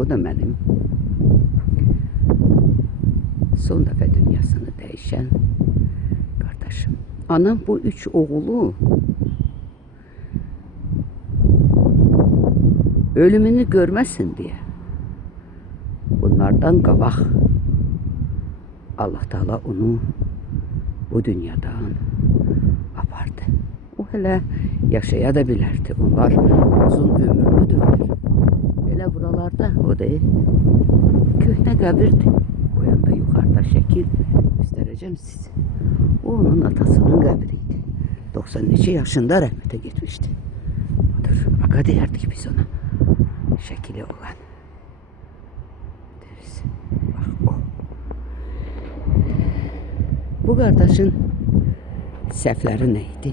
Bu da benim son dəfə dünyasını dəyişən qardaşım. Anam bu 3 oğulu ölümünü görməsin deyə bunlardan qabaq Allah Teala onu bu dünyadan apardı. O hələ yaşaya da bilərdi. Onlar uzun ömürlüdürlər. Elə buralarda o da köhnə qəbirdir. O yanda yuxarıda şəkil göstərəcəm size. O onun atasının qəbriydi. 92 yaşında rəhmətə getmişdi. Odur, aga deyərdik biz ona. Şəkili olan. Deriz. Bax o. Bu qardaşın səhvləri nə idi?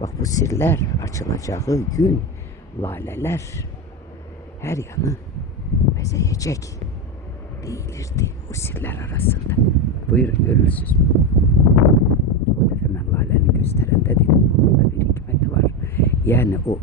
Bax bu sirlər açılacağı gün lalələr hər yanı bəzəyəcək deyilirdi o sirlər arasında. Buyurun, görürsünüz. O dəfə mən laləni göstərəndə dedim, bunun da bir hikməti var. Yəni o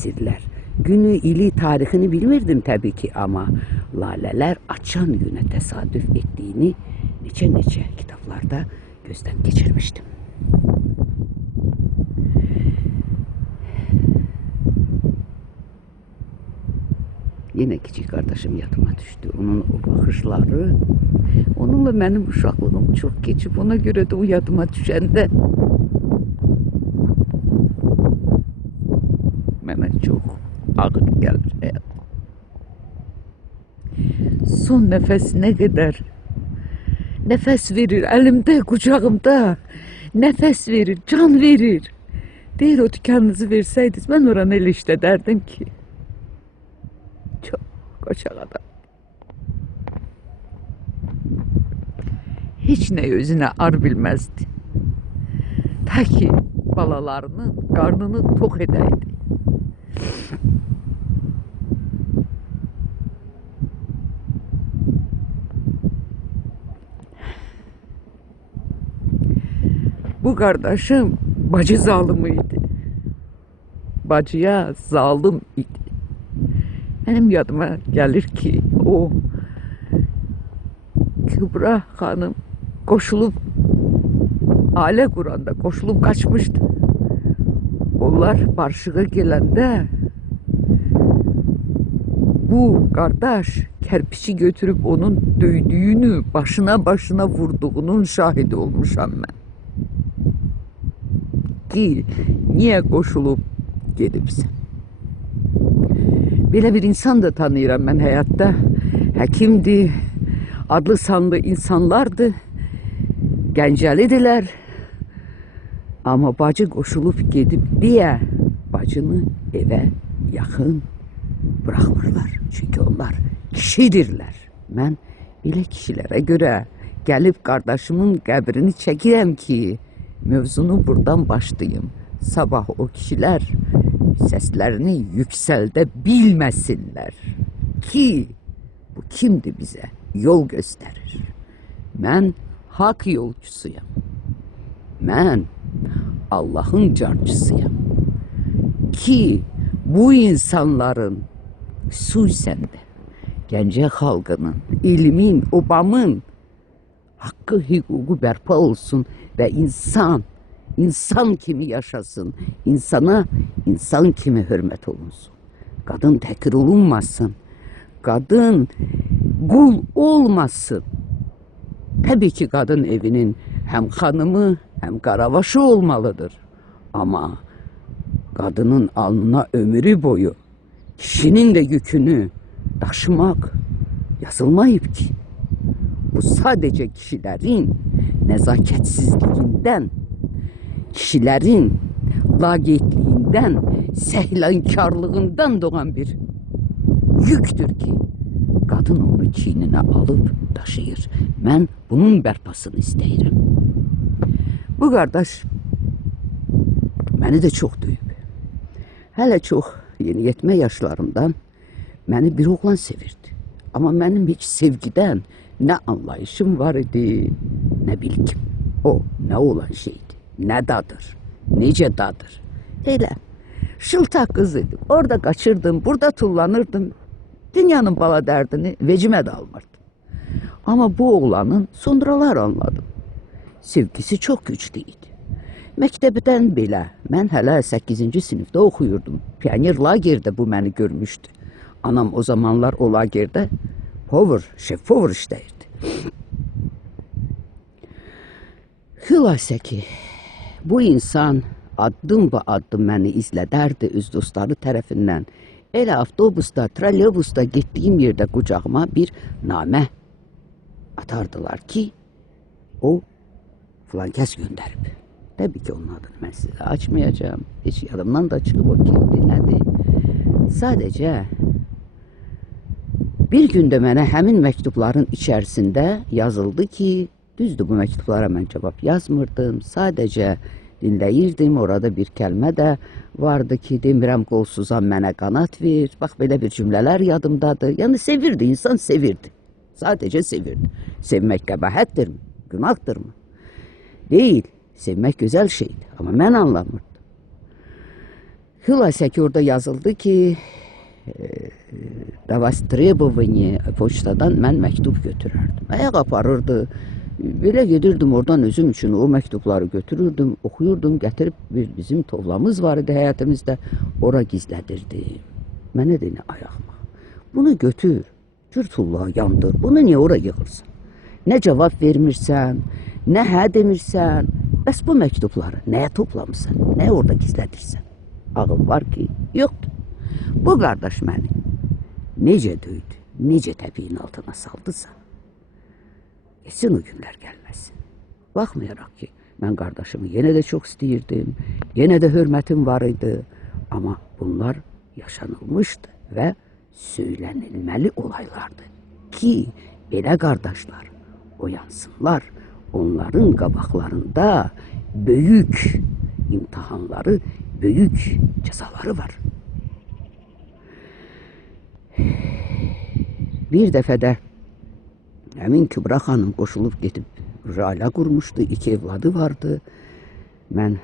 sirlər. Günü, ili, tarixini bilmirdim təbii ki, amma lalələr açan günə təsadüf etdiyini neçə kitablarda gözdən keçirmişdim. Yine küçük kardeşim yadıma düştü. Onun o bakışları, onunla benim uşaklığım çok geçip ona göre de o yadıma düşende bana çok ağır gelir hayat. Son nefesine kadar nefes verir, elimde, kucağımda nefes verir, can verir. Değil o dükkanınızı verseydiniz ben oranı el işte derdim ki. Çok koçak adam. Hiç ne özüne ar bilmezdi. Ta ki balalarının karnını tok edeydi. Bu kardeşim bacı zalımıydı. Bacıya zalim idi. Benim yadıma gelir ki o Kübra hanım koşulup aile kuranda koşulup kaçmıştı. Onlar barışığa gelende bu kardeş kerpiçi götürüp onun döydüğünü başına vurduğunun şahidi olmuşam ben. Ki niye koşulup gedibsə. Belə bir insan da tanıyıram ben hayatta. Həkimdi, adlı sanlı insanlardı, Gəncəlidirlər. Ama bacı koşulup gedib deyə bacını eve yakın bırakmırlar. Çünkü onlar kişidirlər. Ben belə kişilere göre gelip kardeşimin qəbrini çəkirəm ki, mövzunu buradan başlayayım. Sabah o kişiler seslerini yükseldə bilməsinlər ki, bu kimdir bize yol gösterir. Ben hak yolcusuyum. Ben Allah'ın carcısıyım. Ki bu insanların xüsusən də Gəncə xalqının, ilmin, obamın hakkı, hüququ bərpa olsun ve insan kimi yaşasın. İnsana insan kimi hürmet olunsun. Kadın təkir olunmasın. Kadın qul olmasın. Tabii ki kadın evinin hem hanımı hem qaravaşı olmalıdır. Ama kadının alnına ömrü boyu kişinin de yükünü taşımak yazılmayıp ki. Bu sadece kişilerin nezaketsizliğinden, kişilerin laqeydliğinden, sehlankarlığından doğan bir yüktür ki kadın onu çiğnine alıp taşıyır. Ben bunun bərpasını istəyirəm. Bu kardeş beni de çok duyub. Hələ çox yeniyetmə yaşlarımdan beni bir oğlan sevirdi. Ama benim hiç sevgiden ne anlayışım var idi, ne bilgim. O ne olan şeydi, ne dadır, nece dadır. Elə şıltaq kız idi. Orada kaçırdım, burada tullanırdım. Dünyanın bala dərdini vecimə də almırdı. Amma bu oğlanın sonralar anladım. Sevgisi çox güclü idi. Məktəbdən belə, mən hələ 8-ci sinifdə oxuyurdum. Pioner lagerdə bu məni görmüşdü. Anam o zamanlar o lagerdə şef povur işləyirdi. Xülasə ki, bu insan addım məni izlədərdi öz dostları tərəfindən. Elə avtobusda, trolleybusda getdiyim yerdə qucağıma bir namə atardılar ki, o filan kəs göndərib. Təbii ki, onun adını mən sizə açmayacağım. Heç yadımdan da çıxıb o kimdir, nədir. Sadəcə bir gündə mənə həmin məktubların içərisində yazıldı ki, düzdür, bu məktublara mən cavab yazmırdım. Sadəcə dinləyirdim, orada bir kəlmə də vardı ki, demirəm qolsuzan mənə qanat ver. Bax, belə bir cümlələr yadımdadır. Yəni, sevirdi, insan sevirdi. Sadəcə sevirdi. Sevmək qəbahətdirmi, günahdır mı? Deyil, sevmək gözəl şeydir, amma mən anlamırdım. Xülasə ki, orada yazıldı ki, davastrebovani poçtadan mən məktub götürərdim. Ayaq aparırdı. Belə gedirdim oradan özüm üçün o məktubları götürürdüm, oxuyurdum, gətirib bizim tovlamız var idi həyatımızda, ora gizlədirdim. Mənə də nə ayağıma. Bunu götür, cürtulla yandır, bunu niyə ora yığırsan? Nə cavab vermirsən, nə hə demirsən, bəs bu məktubları nəyə toplamısan, nəyə orada gizlədirsən? Ağıl var ki, yoxdur. Bu qardaş məni necə döydü, necə təpiyin altına saldısa, geçsin o günlər gəlməsin. Baxmayaraq ki, mən qardaşımı yenə də çox istəyirdim, yenə də hörmətim var idi. Amma bunlar yaşanılmışdı və söylənilməli olaylardı ki, belə qardaşlar oyansınlar, onların qabaqlarında böyük imtihanları, böyük cəzaları var. Bir dəfə də həmin Kübra xanım qoşulub gedib ailə qurmuşdu, 2 evladı vardı. Mən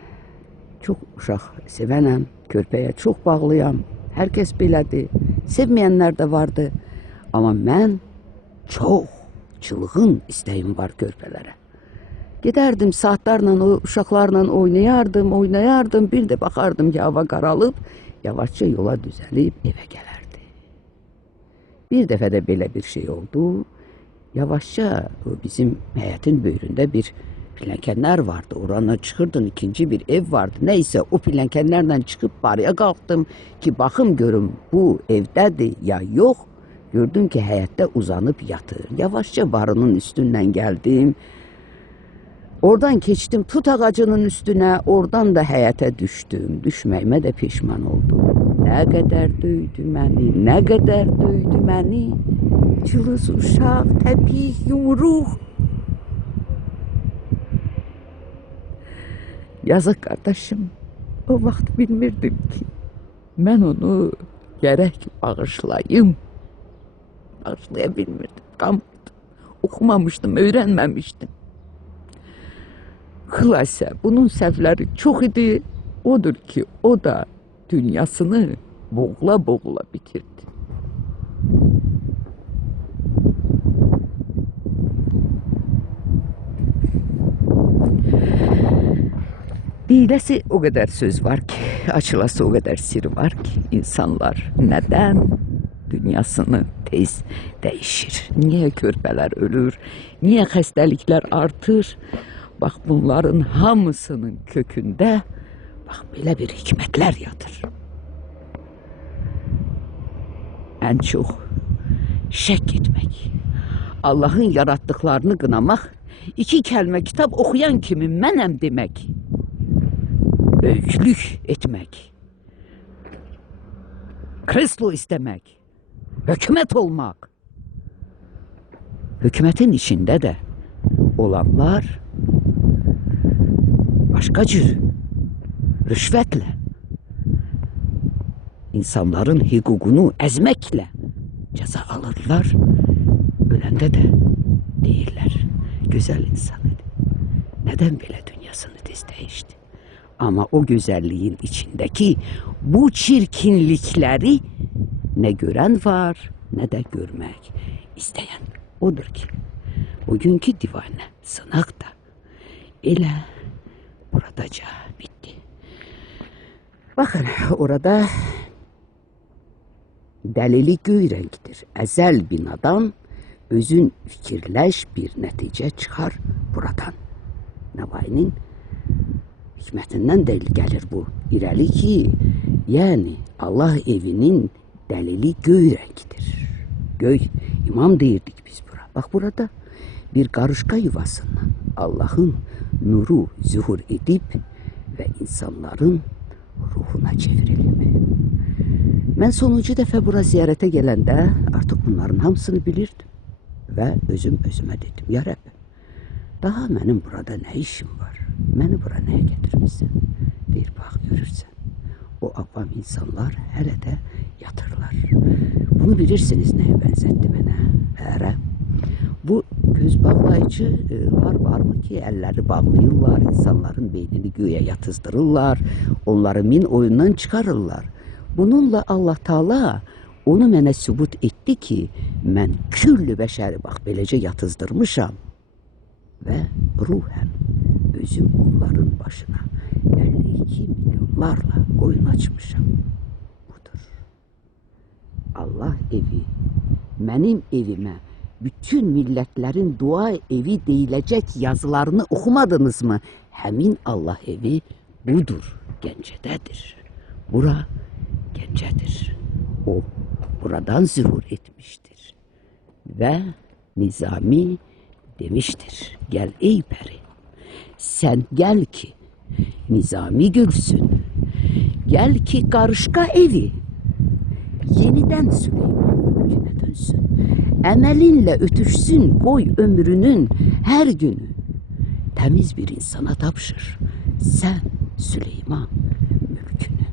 çox uşaq sevənəm, körpəyə çox bağlıyam, hər kəs belədir, sevməyənlər də vardı. Amma mən çox çılğın istəyim var körpələrə. Gedərdim saatlarla o uşaqlarla oynayardım, bir də baxardım ki, hava qaralıb, yavaşça yola düzəlib evə gələrdi. Bir dəfə də belə bir şey oldu. Yavaşça bizim həyətin böyründə bir pilləkənlər vardı. Orana çıxırdın, ikinci bir ev vardı. Nəysə o pilləkənlərlə çıxıb barıya qalxdım ki, baxım görüm bu evdədir ya yox. Gördüm ki, həyətdə uzanıb yatır. Yavaşça barının üstündən gəldim. Oradan keçdim tut ağacının üstünə, oradan da həyətə düşdüm. Düşməyimə də peşman oldum. Nə qədər döydü məni, nə qədər döydü məni. Cılız uşaq, təpik, yumruq. Yazıq qardaşım, o vaxt bilmirdim ki, mən onu gərək bağışlayım. Bağışlaya bilmirdim, qanmadım. Oxumamışdım, öyrənməmişdim. Xülasə, bunun səhvləri çox idi. Odur ki, o da dünyasını boğula-boğula bitirdi. Deyiləsi o qədər söz var ki, açılası o qədər sir var ki, insanlar nədən dünyasını tez dəyişir? Niyə körpələr ölür? Niyə xəstəliklər artır? Bax, bunların hamısının kökündə bax, belə bir hikmətlər yatır. Ən çox şək etmək, Allahın yaratdıqlarını qınamaq, 2 kəlmə kitab oxuyan kimi mənəm demək, böyüklük etmək, kreslo istəmək, hökumət olmaq. Hökumətin içində də olanlar başqa cür, rüşvətlə, insanların hüququnu əzməklə cəza alırlar. Öləndə də deyirlər, gözəl insan idi. Nədən belə dünyasını tez dəyişdi? Amma o gözəlliyin içindəki bu çirkinlikləri nə görən var, ne de görmek isteyen odur ki bugünkü divane sınak da ile buradaca bitti. Bakın orada delili göy renktir. Ezel binadan özün fikirleş bir netice çıkar buradan. Nevainin hikmetinden delil gelir bu. İrəli ki, yani Allah evinin delili göy rengidir. Göy, imam deyirdik biz bura. Bak burada bir karışka yuvasından Allah'ın nuru zuhur edip ve insanların ruhuna çevrilip. Ben sonuncu dəfə bura ziyarete gələndə artık bunların hamısını bilirdim. Ve özüm özüme dedim, ya Rabbi, daha benim burada ne işim var? Beni bura neye getirmişsin? Deyir, bak görürsen. O avam insanlar hele de yatırlar. Bunu bilirsiniz neye benzetti bana? Ərə. Bu göz bağlayıcı var mı ki elleri bağlayırlar, insanların beynini göğe yatızdırırlar, onları min oyundan çıkarırlar. Bununla Allah Teala onu mənə sübut etdi ki, mən küllü bəşəri bax beləcə yatızdırmışam və ruhen özüm onların başına 52 milyonlarla oyun açmışam. Budur. Allah evi, mənim evime bütün milletlerin dua evi deyilecek yazılarını okumadınız mı? Həmin Allah evi budur, Gəncədədir. Bura Gəncədir. O buradan zuhur etmiştir. Ve Nizami demiştir. Gel ey peri, sen gel ki Nizami gülsün. Gel ki karışka evi yeniden Süleyman mülküne dönsün. Emelinle ötüşsün, koy ömrünün her günü. Temiz bir insana tapşır. Sen Süleyman mülkünü.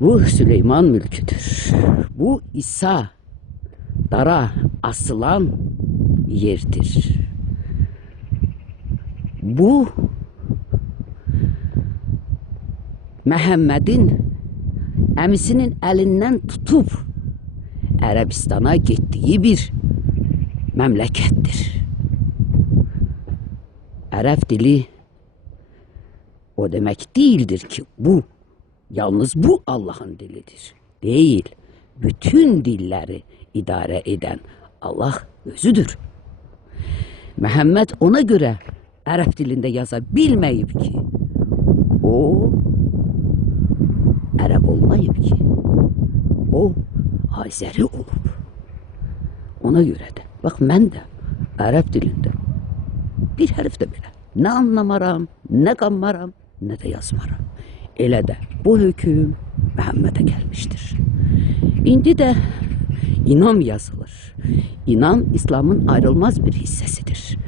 Bu Süleyman mülküdür. Bu İsa dara asılan yerdir. Bu Məhəmmədin əmisinin elinden tutup Ərəbistana gittiği bir memlekettir. Ərəb dili o demek değildir ki bu yalnız bu Allah'ın dilidir. Değil. Bütün dilleri idare eden Allah özüdür. Məhəmməd ona göre Ərəb dilinde yazabilmeyip ki o Ərəb olmayıb ki o Azeri olub. Ona göre de bak mən də Ərəb dilinde bir hərf de belə ne anlamaram, ne qanmaram, ne de yazmaram. Elə də bu höküm Məhəmmədə gəlmiştir. İndi de İnam yazılır. İnam İslam'ın ayrılmaz bir hissesidir.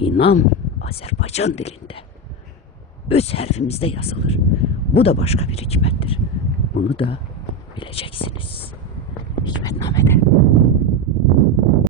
İnam Azerbaycan dilinde öz harfimizde yazılır. Bu da başka bir hikmettir. Bunu da bileceksiniz. Hikmetname'de.